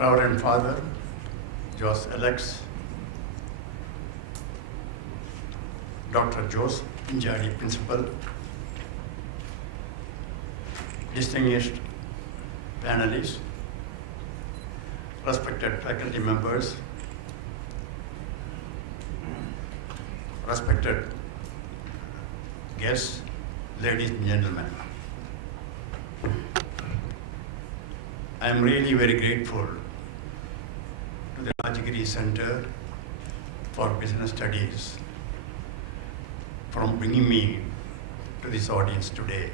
Reverend Father, Jos Alex, Dr. Jos Injadi, Principal, distinguished panelists, respected faculty members, respected guests, ladies and gentlemen. I am really very grateful to the Rajagiri Center for Business Studies for bringing me to this audience today.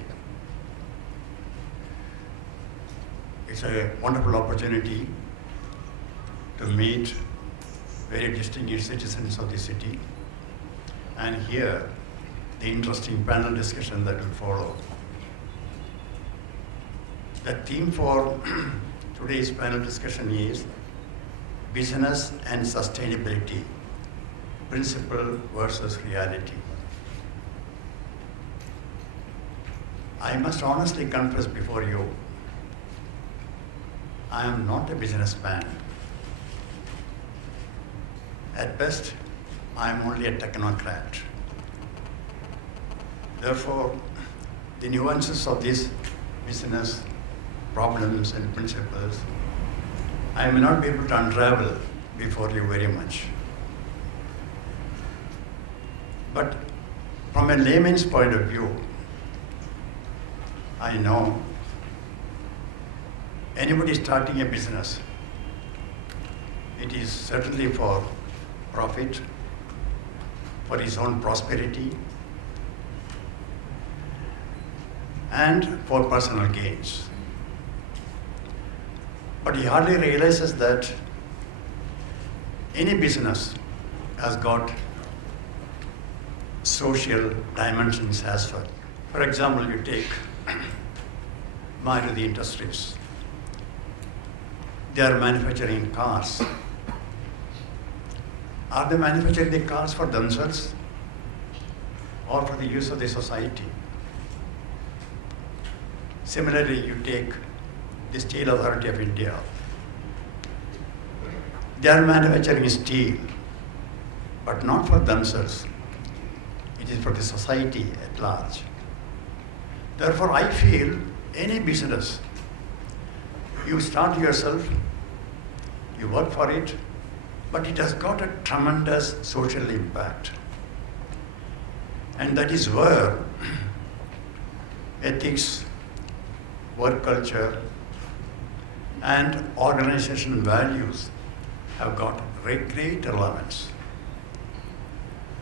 It's a wonderful opportunity to meet very distinguished citizens of the city and hear the interesting panel discussion that will follow. The theme for today's panel discussion is business and sustainability, principle versus reality. I must honestly confess before you, I am not a businessman. At best, I am only a technocrat. Therefore, the nuances of these business problems and principles, I may not be able to unravel before you very much. But from a layman's point of view, I know anybody starting a business, it is certainly for profit, for his own prosperity, and for personal gains. But he hardly realizes that any business has got social dimensions as well. For example, you take Maruti Industries. They are manufacturing cars. Are they manufacturing the cars for themselves or for the use of the society? Similarly, you take the Steel Authority of India. They are manufacturing steel, but not for themselves. It is for the society at large. Therefore, I feel any business, you start yourself, you work for it, but it has got a tremendous social impact. And that is where ethics, work culture, and organizational values have got great relevance.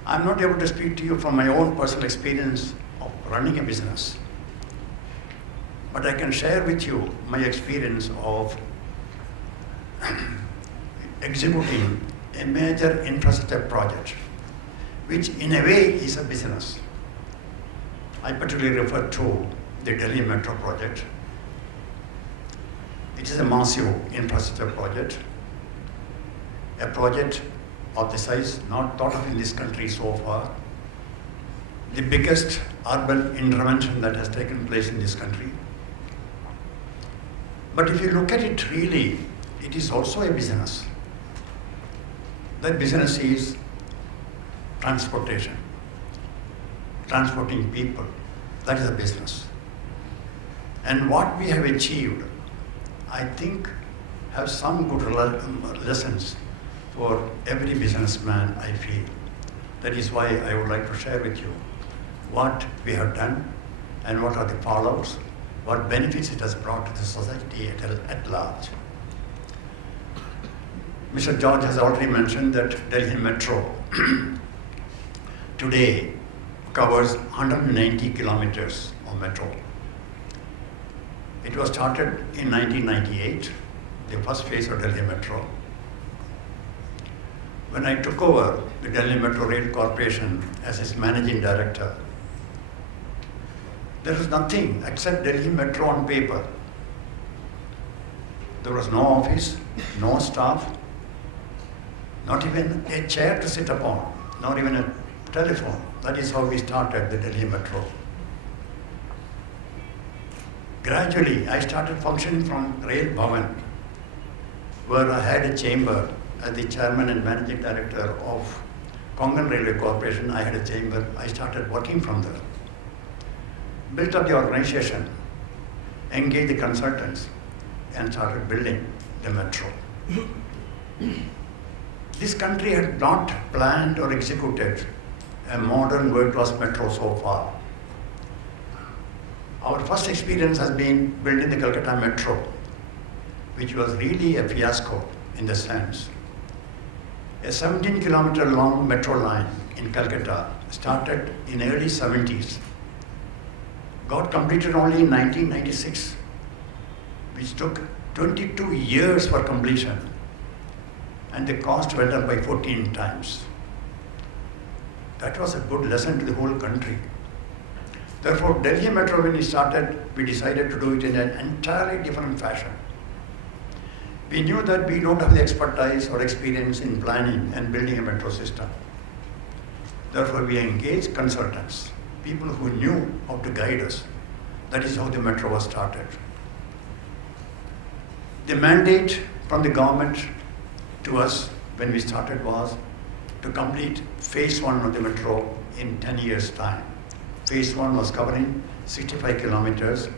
I'm not able to speak to you from my own personal experience of running a business, but I can share with you my experience of executing a major infrastructure project, which in a way is a business. I particularly refer to the Delhi Metro project. It is a massive infrastructure project, a project of the size not thought of in this country so far, the biggest urban intervention that has taken place in this country. But if you look at it really, it is also a business. That business is transportation, transporting people. That is a business. And what we have achieved, I think, have some good lessons for every businessman, I feel. That is why I would like to share with you what we have done and what are the fallouts, what benefits it has brought to the society at large. Mr. George has already mentioned that Delhi Metro today covers 190 kilometers of metro. It was started in 1998, the first phase of Delhi Metro. When I took over the Delhi Metro Rail Corporation as its managing director, there was nothing except Delhi Metro on paper. There was no office, no staff, not even a chair to sit upon, not even a telephone. That is how we started the Delhi Metro. Gradually, I started functioning from Rail Bhavan. where I had a chamber as the chairman and managing director of Konkan Railway Corporation. I had a chamber. I started working from there. Built up the organization, engaged the consultants, and started building the metro. This country had not planned or executed a modern world-class metro so far. Our first experience has been building the Calcutta Metro, which was really a fiasco in the sense. A 17-kilometer long metro line in Calcutta started in early 70s, got completed only in 1996, which took 22 years for completion, and the cost went up by 14 times. That was a good lesson to the whole country. Therefore, Delhi Metro, when we started, we decided to do it in an entirely different fashion. We knew that we don't have the expertise or experience in planning and building a metro system. Therefore, we engaged consultants, people who knew how to guide us. That is how the metro was started. The mandate from the government to us when we started was to complete phase 1 of the metro in 10 years' time. Phase 1 was covering 65 kilometers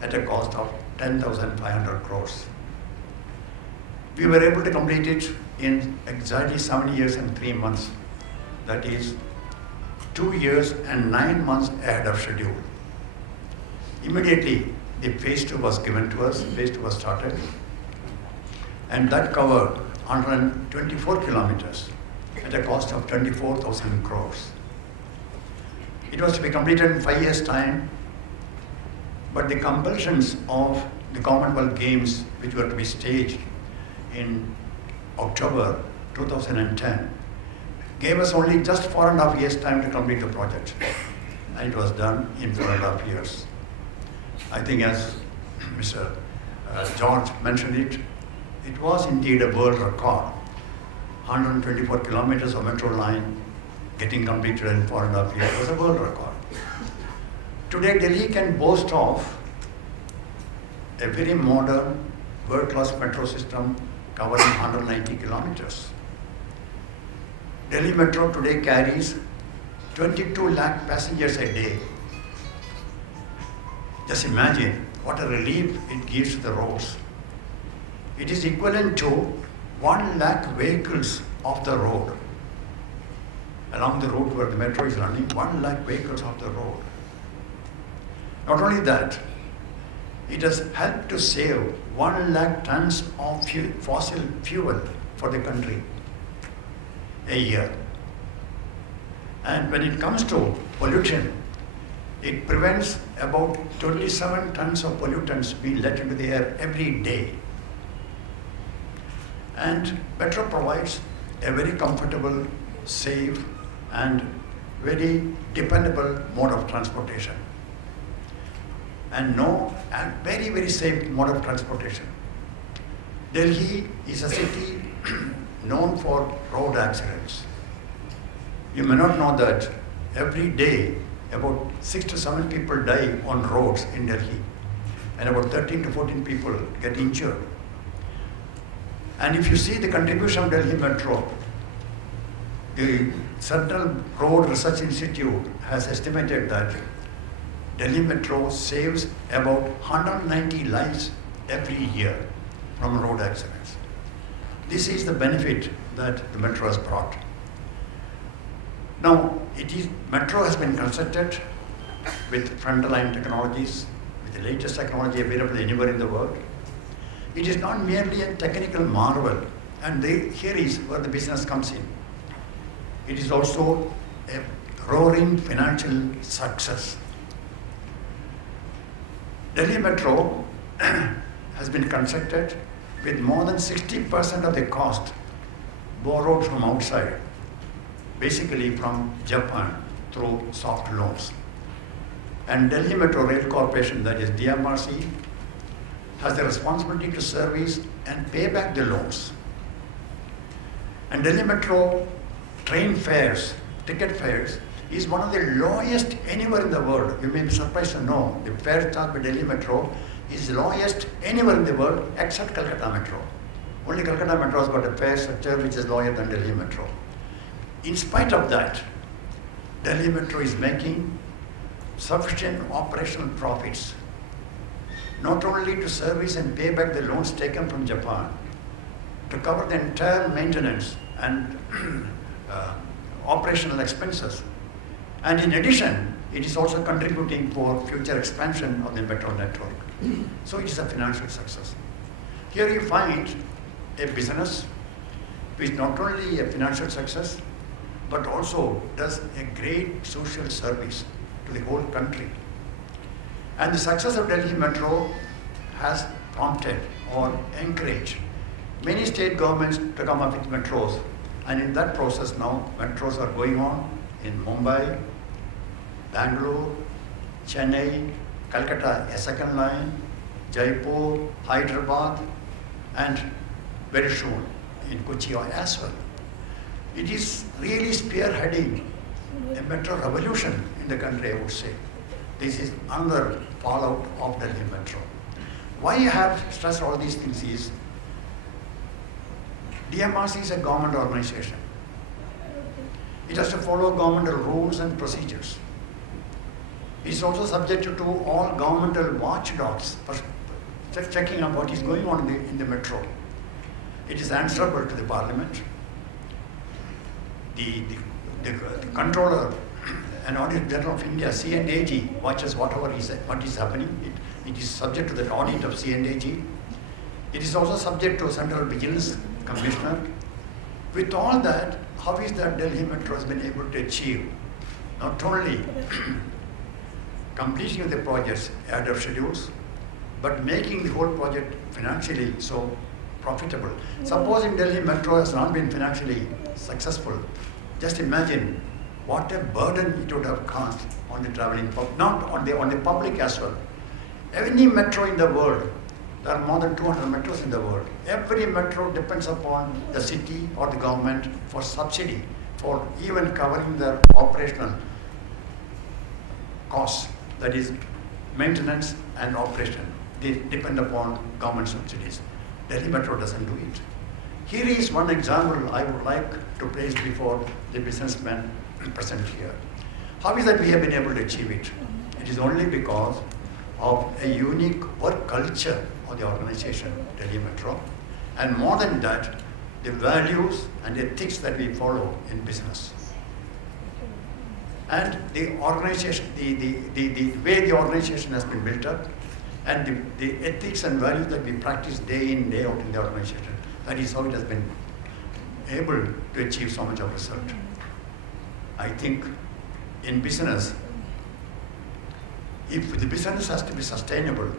at a cost of 10,500 crores. We were able to complete it in exactly 7 years and 3 months. That is 2 years and 9 months ahead of schedule. Immediately, the phase 2 was given to us, phase 2 was started, and that covered 124 kilometers at a cost of 24,000 crores. It was to be completed in 5 years' time, but the compulsions of the Commonwealth Games, which were to be staged in October 2010, gave us only just 4.5 years' time to complete the project, and it was done in 4.5 years. I think, as Mr. George mentioned it, it was indeed a world record. 124 kilometers of metro line getting completed in 4.5 years was a world record. Today, Delhi can boast of a very modern, world-class metro system covering 190 kilometers. Delhi Metro today carries 22 lakh passengers a day. Just imagine what a relief it gives to the roads. It is equivalent to 1 lakh vehicles off the road. Along the route where the metro is running, 1 lakh vehicles off the road. Not only that, it has helped to save 1 lakh tons of fossil fuel for the country a year. And when it comes to pollution, it prevents about 27 tons of pollutants being let into the air every day. And metro provides a very comfortable, safe, and very dependable mode of transportation. And very, very safe mode of transportation. Delhi is a city known for road accidents. You may not know that every day about 6 to 7 people die on roads in Delhi, and about 13 to 14 people get injured. And if you see the contribution of Delhi Metro, the Central Road Research Institute has estimated that Delhi Metro saves about 190 lives every year from road accidents. This is the benefit that the metro has brought. Now, metro has been constructed with front-line technologies, with the latest technology available anywhere in the world. It is not merely a technical marvel, and here is where the business comes in. It is also a roaring financial success. Delhi Metro has been constructed with more than 60% of the cost borrowed from outside, basically from Japan through soft loans. And Delhi Metro Rail Corporation, that is DMRC, has the responsibility to service and pay back the loans. And Delhi Metro train fares, ticket fares, is one of the lowest anywhere in the world. You may be surprised to know the fare charged by Delhi Metro is lowest anywhere in the world except Calcutta Metro. Only Calcutta Metro has got a fare structure which is lower than Delhi Metro. In spite of that, Delhi Metro is making sufficient operational profits, not only to service and pay back the loans taken from Japan, to cover the entire maintenance and operational expenses. And in addition, it is also contributing for future expansion of the metro network. So it is a financial success. Here you find a business which not only a financial success, but also does a great social service to the whole country. And the success of Delhi Metro has prompted or encouraged many state governments to come up with metros. And in that process now, metros are going on in Mumbai, Bangalore, Chennai, Calcutta, a second line, Jaipur, Hyderabad, and very soon in Kochi as well. It is really spearheading a metro revolution in the country, I would say. This is another fallout of Delhi Metro. Why I have stressed all these things is, DMRC is a government organization. It has to follow governmental rules and procedures. It is also subject to all governmental watchdogs for checking on what is going on in the metro. It is answerable to the parliament. The controller and Auditor General of India, C&AG, watches what is happening. It is subject to the audit of C&AG. It is also subject to Central Vigilance Commissioner. With all that, how is that Delhi Metro has been able to achieve not only completion of the projects ahead of schedules, but making the whole project financially so profitable. Supposing Delhi Metro has not been financially successful, just imagine what a burden it would have caused on the traveling public, not on the public as well. Any metro in the world, there are more than 200 metros in the world. Every metro depends upon the city or the government for subsidy, for even covering their operational costs, that is maintenance and operation. They depend upon government subsidies. Delhi Metro doesn't do it. Here is one example I would like to place before the businessmen present here. How is that we have been able to achieve it? It is only because of a unique work culture of the organization, Delhi Metro, and more than that, the values and ethics that we follow in business. And the organization, the way the organization has been built up, and the ethics and values that we practice day in, day out in the organization. That is how it has been able to achieve so much of result. I think in business, if the business has to be sustainable,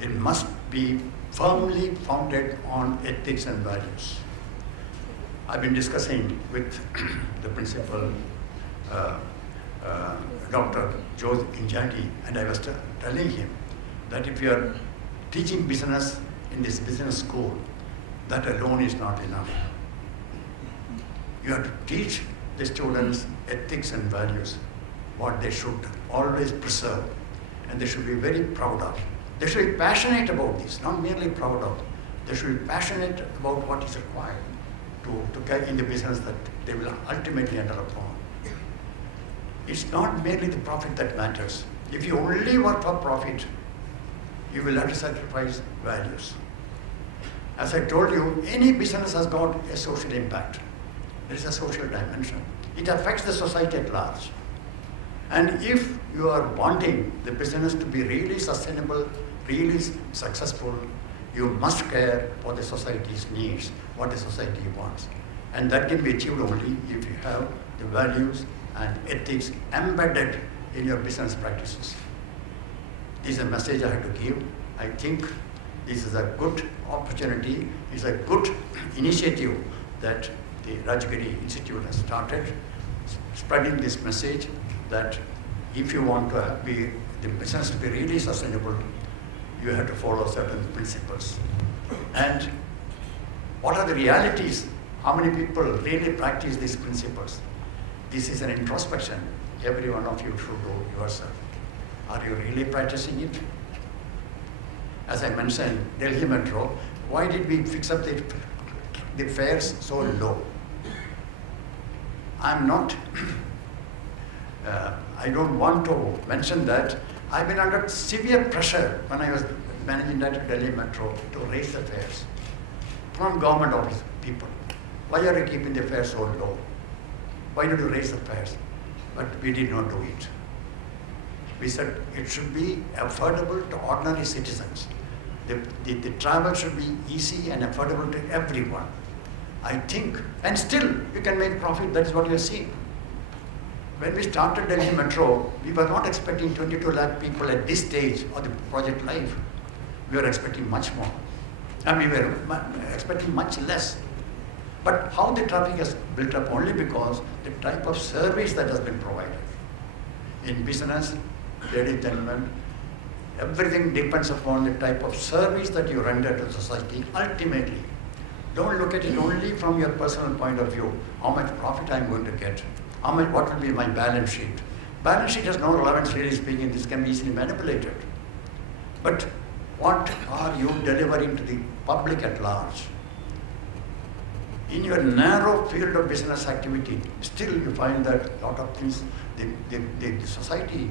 it must be firmly founded on ethics and values. I've been discussing with the principal, Dr. Joe Injati, and I was telling him that if you are teaching business in this business school, that alone is not enough. You have to teach the students ethics and values, what they should always preserve, and they should be very proud of. They should be passionate about this, not merely proud of. They should be passionate about what is required to get in the business that they will ultimately enter upon. It's not merely the profit that matters. If you only work for profit, you will have to sacrifice values. As I told you, any business has got a social impact. There is a social dimension. It affects the society at large. And if you are wanting the business to be really sustainable, really successful, you must care for the society's needs, what the society wants. And that can be achieved only if you have the values and ethics embedded in your business practices. This is a message I have to give. I think this is a good opportunity, it's a good initiative that the Rajagiri Institute has started, spreading this message that if you want to be the business to be really sustainable, you have to follow certain principles. And what are the realities? How many people really practice these principles? This is an introspection every one of you should do yourself. Are you really practicing it? as I mentioned, Delhi Metro, why did we fix up the fares so low? I'm not, I don't want to mention that. I've been under severe pressure when I was managing director of Delhi Metro to raise the fares from government office people. Why are you keeping the fares so low? Why did you raise the fares? But we did not do it. We said it should be affordable to ordinary citizens. The travel should be easy and affordable to everyone. I think, and still you can make profit, that is what you are seeing. When we started Delhi Metro, we were not expecting 22 lakh people at this stage of the project life. We were expecting much more. And we were expecting much less. But how the traffic has built up only because the type of service that has been provided. In business, ladies and gentlemen, everything depends upon the type of service that you render to society ultimately. Don't look at it only from your personal point of view, how much profit I'm going to get, what will be my balance sheet. Balance sheet has no relevance, really speaking, this can be easily manipulated. But what are you delivering to the public at large? In your narrow field of business activity, still you find that a lot of things, the society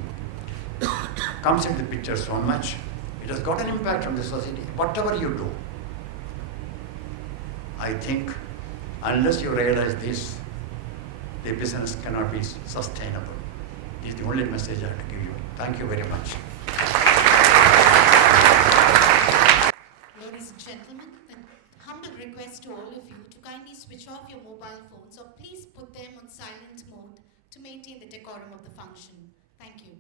comes into the picture so much. It has got an impact on the society, whatever you do. I think unless you realize this, the business cannot be sustainable. This is the only message I have to give you. Thank you very much. Ladies and gentlemen, a humble request to all of you to kindly switch off your mobile phones or please put them on silent mode to maintain the decorum of the function. Thank you.